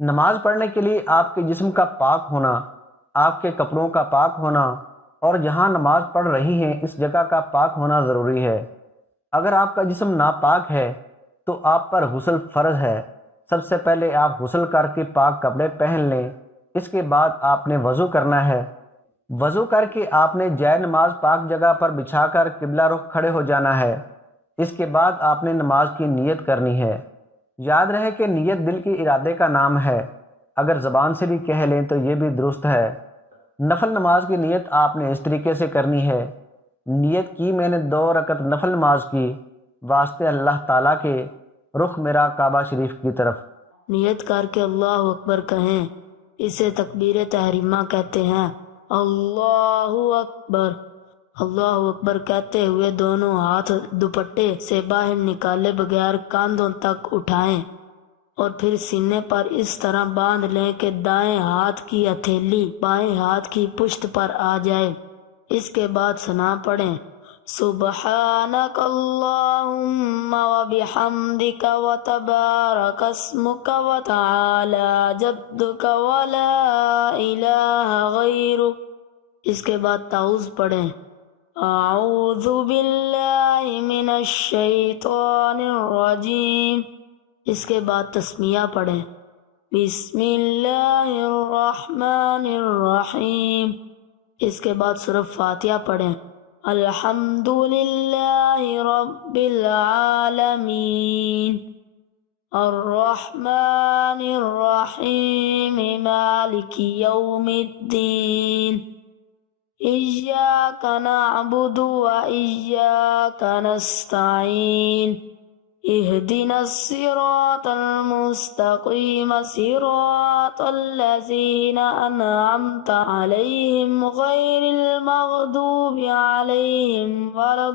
نماز پڑھنے کے لیے آپ کے جسم کا پاک ہونا، آپ کے کپڑوں کا پاک ہونا اور جہاں نماز پڑھ رہی ہیں اس جگہ کا پاک ہونا ضروری ہے۔ اگر آپ کا جسم ناپاک ہے تو آپ پر غسل فرض ہے۔ سب سے پہلے آپ غسل کر کے پاک کپڑے پہن لیں، اس کے بعد آپ نے وضو کرنا ہے۔ وضو کر کے آپ نے جائے نماز پاک جگہ پر بچھا کر قبلہ رخ کھڑے ہو جانا ہے۔ اس کے بعد آپ نے نماز کی نیت کرنی ہے۔ یاد رہے کہ نیت دل کے ارادے کا نام ہے، اگر زبان سے بھی کہہ لیں تو یہ بھی درست ہے۔ نفل نماز کی نیت آپ نے اس طریقے سے کرنی ہے: نیت کی میں نے 2 رکعت نفل نماز کی واسطے اللہ تعالیٰ کے، رخ میرا کعبہ شریف کی طرف۔ نیت کر کے اللہ اکبر کہیں، اسے تکبیر تحریمہ کہتے ہیں۔ اللہ اکبر، اللہ اکبر کہتے ہوئے دونوں ہاتھ دوپٹے سے باہر نکالے بغیر کاندھوں تک اٹھائیں اور پھر سینے پر اس طرح باندھ لیں کہ دائیں ہاتھ کی ہتھیلی بائیں ہاتھ کی پشت پر آ جائے۔ اس کے بعد ثنا پڑھیں: سبحانک اللہم وبحمدک وتبارک اسمک وتعالی جدک ولا الہ غیرک۔ اس کے بعد تعوذ پڑھیں: اعوذ باللہ من الشیطان الرجیم۔ اس کے بعد تسمیہ پڑھیں: بسم اللہ الرحمن الرحیم۔ اس کے بعد سورۃ فاتحہ پڑھیں: الحمد للہ رب العالمین الرحمن الرحیم مالک یوم الدین ایاک نعبد و ایاک نستعین اہدنا الصراط المستقیم صراط الذین انعمت علیہم غیر المغضوب علیہم ولا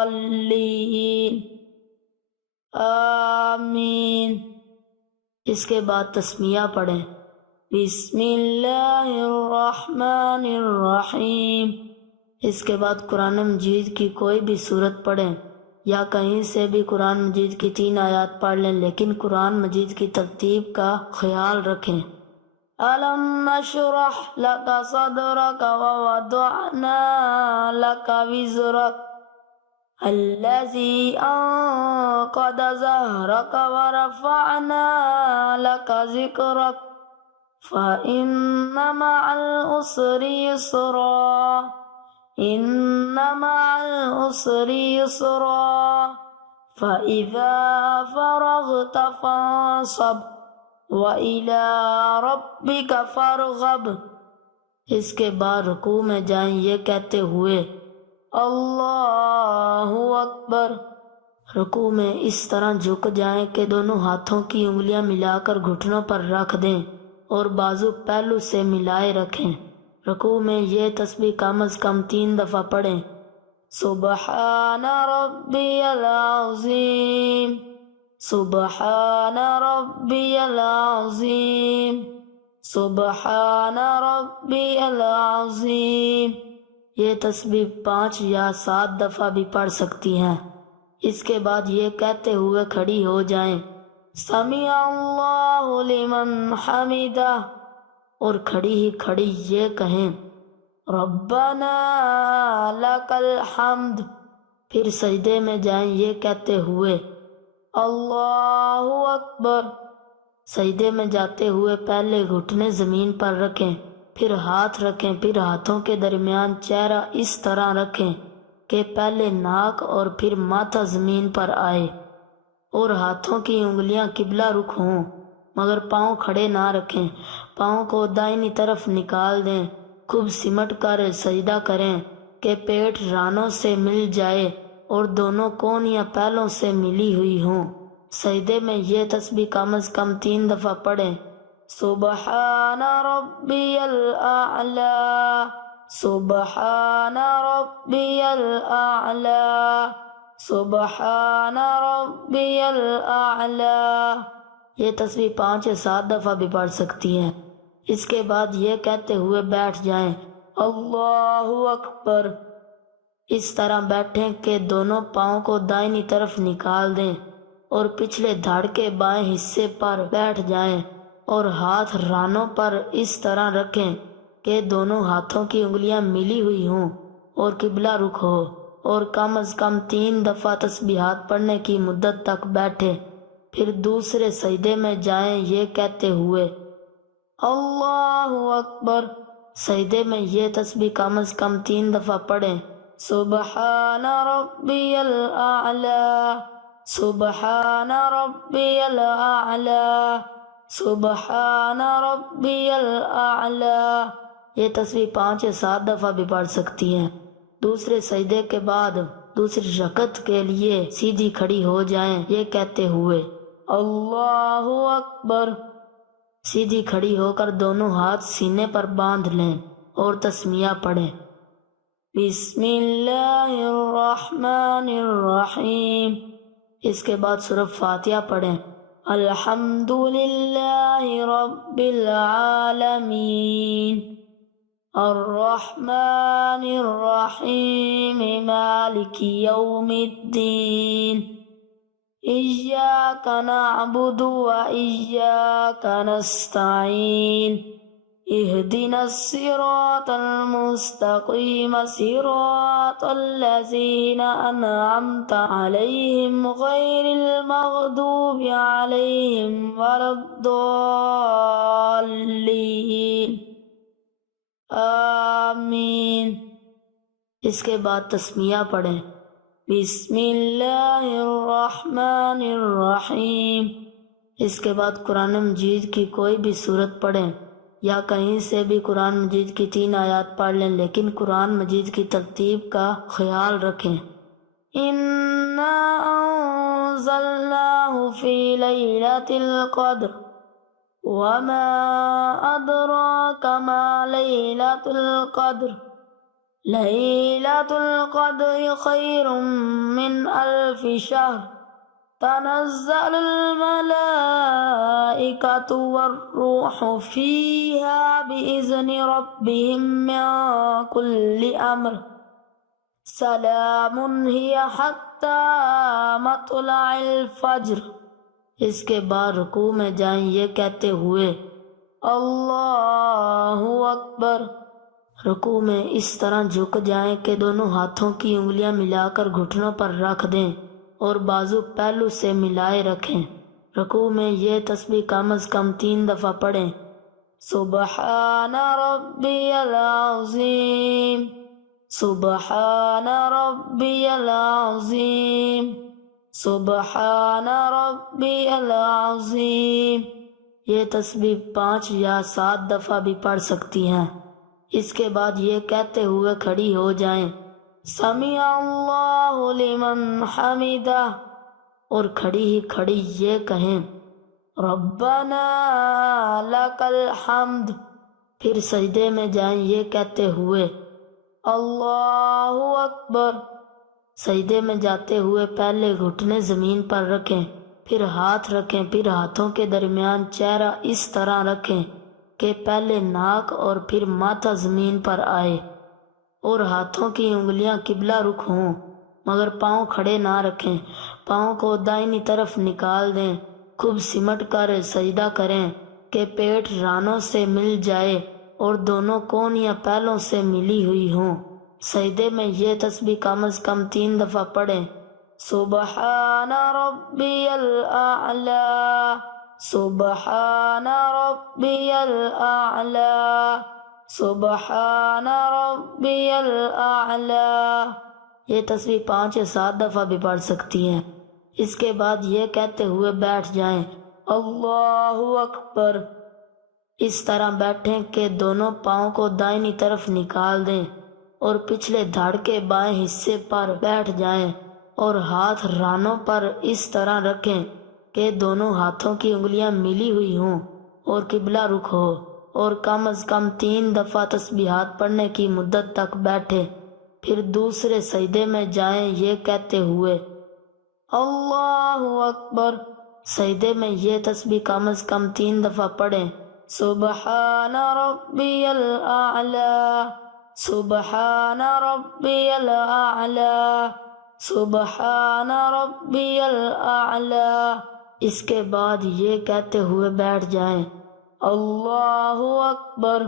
الضالین آمین۔ اس کے بعد تسمیہ پڑھیں: بسم اللہ الرحمن الرحیم۔ اس کے بعد قرآن مجید کی کوئی بھی سورت پڑھیں یا کہیں سے بھی قرآن مجید کی 3 آیات پڑھ لیں، لیکن قرآن مجید کی ترتیب کا خیال رکھیں۔ أَلَمْ نَشْرَحْ لَكَ صَدْرَكَ وَوَضَعْنَا لَكَ وِزْرَكَ الَّذِي أَنقَضَ ظَهْرَكَ وَرَفَعْنَا لَكَ ذِكْرَكَ فَإِنَّ مَعَ الْعُسْرِ يُسْرًا إِنَّ مَعَ الْعُسْرِ يُسْرًا فَإِذَا فَرَغْتَ فَانصَبْ وَإِلَىٰ رَبِّكَ فَارْغَب۔ اس کے بعد رکوع میں جائیں یہ کہتے ہوئے اللہ اکبر۔ رکوع میں اس طرح جھک جائیں کہ دونوں ہاتھوں کی انگلیاں ملا کر گھٹنوں پر رکھ دیں اور بازو پہلو سے ملائے رکھیں۔ رکوع میں یہ تسبیح کم از کم 3 دفعہ پڑھیں: سبحان ربی العظیم، سبحان ربی العظیم، سبحان ربی العظیم۔ یہ تسبیح 5 یا 7 دفعہ بھی پڑھ سکتی ہیں۔ اس کے بعد یہ کہتے ہوئے کھڑی ہو جائیں: سمیع اللہ لمن حمدہ، اور کھڑی ہی کھڑی یہ کہیں: ربنا لک الحمد۔ پھر سجدے میں جائیں یہ کہتے ہوئے اللہ اکبر۔ سجدے میں جاتے ہوئے پہلے گھٹنے زمین پر رکھیں، پھر ہاتھ رکھیں، پھر ہاتھوں کے درمیان چہرہ اس طرح رکھیں کہ پہلے ناک اور پھر ماتھا زمین پر آئے اور ہاتھوں کی انگلیاں قبلہ رخ ہوں، مگر پاؤں کھڑے نہ رکھیں۔ پاؤں کو دائنی طرف نکال دیں، خوب سمٹ کر سجدہ کریں کہ پیٹ رانوں سے مل جائے اور دونوں کونیاں پیلوں سے ملی ہوئی ہوں۔ سجدے میں یہ تسبیح کم از کم 3 دفعہ پڑھیں: سبحان ربی الاعلی، سبحان ربی الاعلی، سبحان ربی الاعلی۔ یہ تسبیح 5 یا 7 دفعہ بھی پڑھ سکتی ہیں۔ اس کے بعد یہ کہتے ہوئے بیٹھ جائیں: اللہ اکبر۔ اس طرح بیٹھیں کہ دونوں پاؤں کو دائنی طرف نکال دیں اور پچھلے دھڑ کے بائیں حصے پر بیٹھ جائیں اور ہاتھ رانوں پر اس طرح رکھیں کہ دونوں ہاتھوں کی انگلیاں ملی ہوئی ہوں اور قبلہ رخ ہو، اور کم از کم 3 دفعہ تسبیحات پڑھنے کی مدت تک بیٹھے، پھر دوسرے سجدے میں جائیں یہ کہتے ہوئے اللہ اکبر۔ سجدے میں یہ تسبیح کم از کم 3 دفعہ پڑھیں، سبحان ربی الاعلی، سبحان ربی الاعلی، سبحان ربی الاعلی۔ یہ تسبیح 5 یا 7 دفعہ بھی پڑھ سکتی ہیں۔ دوسرے سجدے کے بعد دوسری رکعت کے لیے سیدھی کھڑی ہو جائیں یہ کہتے ہوئے اللہ اکبر۔ سیدھی کھڑی ہو کر دونوں ہاتھ سینے پر باندھ لیں اور تسمیہ پڑھیں، بسم اللہ الرحمن الرحیم۔ اس کے بعد سورہ فاتحہ پڑھیں، الحمد للہ رب العالمین، الرحمن الرحیم، مالک یوم الدین، ایاک نعبد و ایاک نستعین، اہدنا الصراط المستقیم، صراط الذین انعمت علیہم غیر المغضوب علیہم ولا الضالین، آمین۔ اس کے بعد تسمیہ پڑھیں، بسم اللہ الرحمن الرحیم۔ اس کے بعد قرآن مجید کی کوئی بھی صورت پڑھیں یا کہیں سے بھی قرآن مجید کی 3 آیات پڑھ لیں، لیکن قرآن مجید کی ترتیب کا خیال رکھیں۔ اِنَّا أَنزَلْنَاهُ فِي لَيْلَةِ الْقَدْرِ وَمَا أَدْرَاكَ مَا لَيْلَةُ الْقَدْرِ لَيْلَةُ الْقَدْرِ خَيْرٌ مِّنْ أَلْفِ شَهْرٍ تَنَزَّلُ الْمَلَائِكَةُ وَالرُّوحُ فِيهَا بِإِذْنِ رَبِّهِم مِّن كُلِّ أَمْرٍ سَلَامٌ هِيَ حَتَّى مَطْلَعِ الْفَجْرِ۔ اس کے بعد رکوع میں جائیں یہ کہتے ہوئے اللہ اکبر۔ رکوع میں اس طرح جھک جائیں کہ دونوں ہاتھوں کی انگلیاں ملا کر گھٹنوں پر رکھ دیں اور بازو پہلو سے ملائے رکھیں۔ رکوع میں یہ تسبیح کم از کم 3 دفعہ پڑھیں، سبحان ربی العظیم، سبحان ربی العظیم، سبحان ربی العظیم۔ یہ تسبیح 5 یا 7 دفعہ بھی پڑھ سکتی ہیں۔ اس کے بعد یہ کہتے ہوئے کھڑی ہو جائیں، سمیع اللہ لمن حمدہ، اور کھڑی ہی کھڑی یہ کہیں، ربنا لک الحمد۔ پھر سجدے میں جائیں یہ کہتے ہوئے اللہ اکبر۔ سجدے میں جاتے ہوئے پہلے گھٹنے زمین پر رکھیں، پھر ہاتھ رکھیں، پھر ہاتھوں کے درمیان چہرہ اس طرح رکھیں کہ پہلے ناک اور پھر ماتھا زمین پر آئے، اور ہاتھوں کی انگلیاں قبلہ رخ ہوں، مگر پاؤں کھڑے نہ رکھیں۔ پاؤں کو دائنی طرف نکال دیں، خوب سمٹ کر سجدہ کریں کہ پیٹ رانوں سے مل جائے اور دونوں کونیاں پہلوں سے ملی ہوئی ہوں۔ سجدے میں یہ تسبیح کم از کم 3 دفعہ پڑھیں، سبحان ربی الاعلی، سبحان ربی الاعلی، سبحان ربی الاعلی۔ یہ تسبیح 5 یا 7 دفعہ بھی پڑھ سکتی ہیں۔ اس کے بعد یہ کہتے ہوئے بیٹھ جائیں، اللہ اکبر۔ اس طرح بیٹھیں کہ دونوں پاؤں کو دائنی طرف نکال دیں اور پچھلے دھڑ کے بائیں حصے پر بیٹھ جائیں اور ہاتھ رانوں پر اس طرح رکھیں کہ دونوں ہاتھوں کی انگلیاں ملی ہوئی ہوں اور قبلہ رخ ہو، اور کم از کم 3 دفعہ تسبیحات پڑھنے کی مدت تک بیٹھے، پھر دوسرے سجدے میں جائیں یہ کہتے ہوئے اللہ اکبر۔ سجدے میں یہ تسبیح کم از کم 3 دفعہ پڑھیں، سبحان ربی الاعلی، سبحان ربی الاعلی، سبحان ربی الاعلی۔ اس کے بعد یہ کہتے ہوئے بیٹھ جائیں اللہ اکبر۔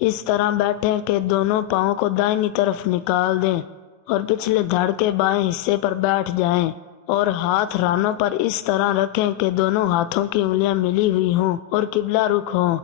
اس طرح بیٹھیں کہ دونوں پاؤں کو دائنی طرف نکال دیں اور پچھلے دھڑ کے بائیں حصے پر بیٹھ جائیں اور ہاتھ رانوں پر اس طرح رکھیں کہ دونوں ہاتھوں کی انگلیاں ملی ہوئی ہوں اور قبلہ رخ ہوں۔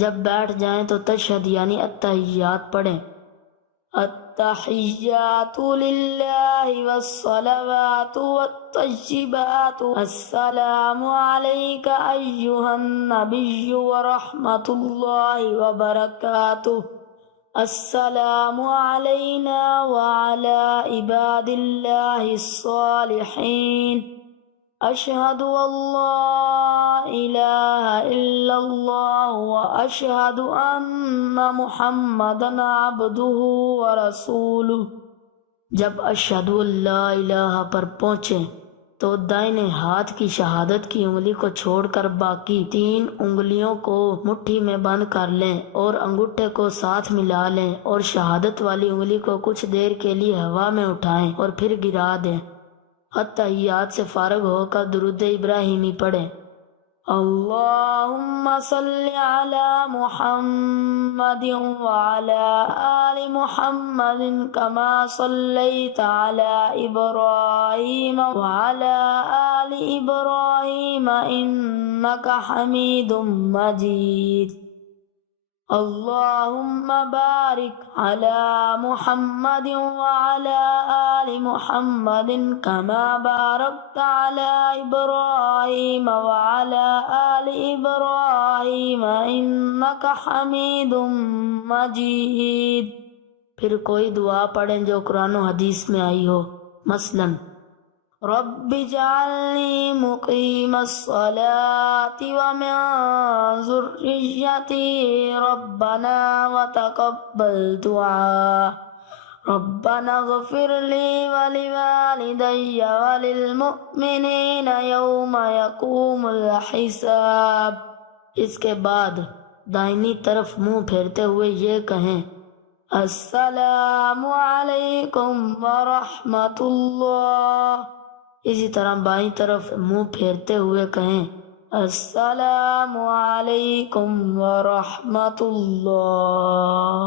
جب بیٹھ جائیں تو تشہد یعنی التحیات پڑھیں۔ التحیات للہ والصلوات والطیبات السلام علیک ایہا النبی ورحمۃ اللہ وبرکاتہ السلام علینا وعلی عباد اللہ الصالحین اشہد ان لا الہ الا اللہ واشہد ان محمدا عبدہ ورسولہ۔ جب اشہد ان لا الہ پر پہنچیں تو دائنے ہاتھ کی شہادت کی انگلی کو چھوڑ کر باقی 3 انگلیوں کو مٹھی میں بند کر لیں اور انگوٹھے کو ساتھ ملا لیں اور شہادت والی انگلی کو کچھ دیر کے لیے ہوا میں اٹھائیں اور پھر گرا دیں۔ التحیات سے فارغ ہو کر درود ابراہیمی پڑھیں۔ اللہم صلی علی محمد وعلی آل محمد کما صلیت علی ابراہیم وعلی آل ابراہیم انک حمید مجید۔ اللہم بارک علی محمد وعلی آل محمد کما بارکت علی ابراہیم وعلی آل ابراہیم انک حمید مجید۔ پھر کوئی دعا پڑھیں جو قرآن و حدیث میں آئی ہو، مثلا رب اجعلنی مقیم الصلاة ومن ذریتی ربنا وتقبل دعاء ربنا اغفر لی ولوالدی وللمؤمنین یوم یقوم الحساب۔ اس کے بعد دائنی طرف منہ پھیرتے ہوئے یہ کہیں السلام علیکم ورحمۃ اللہ۔ اسی طرح بائیں طرف منہ پھیرتے ہوئے کہیں السلام علیکم ورحمۃ اللہ۔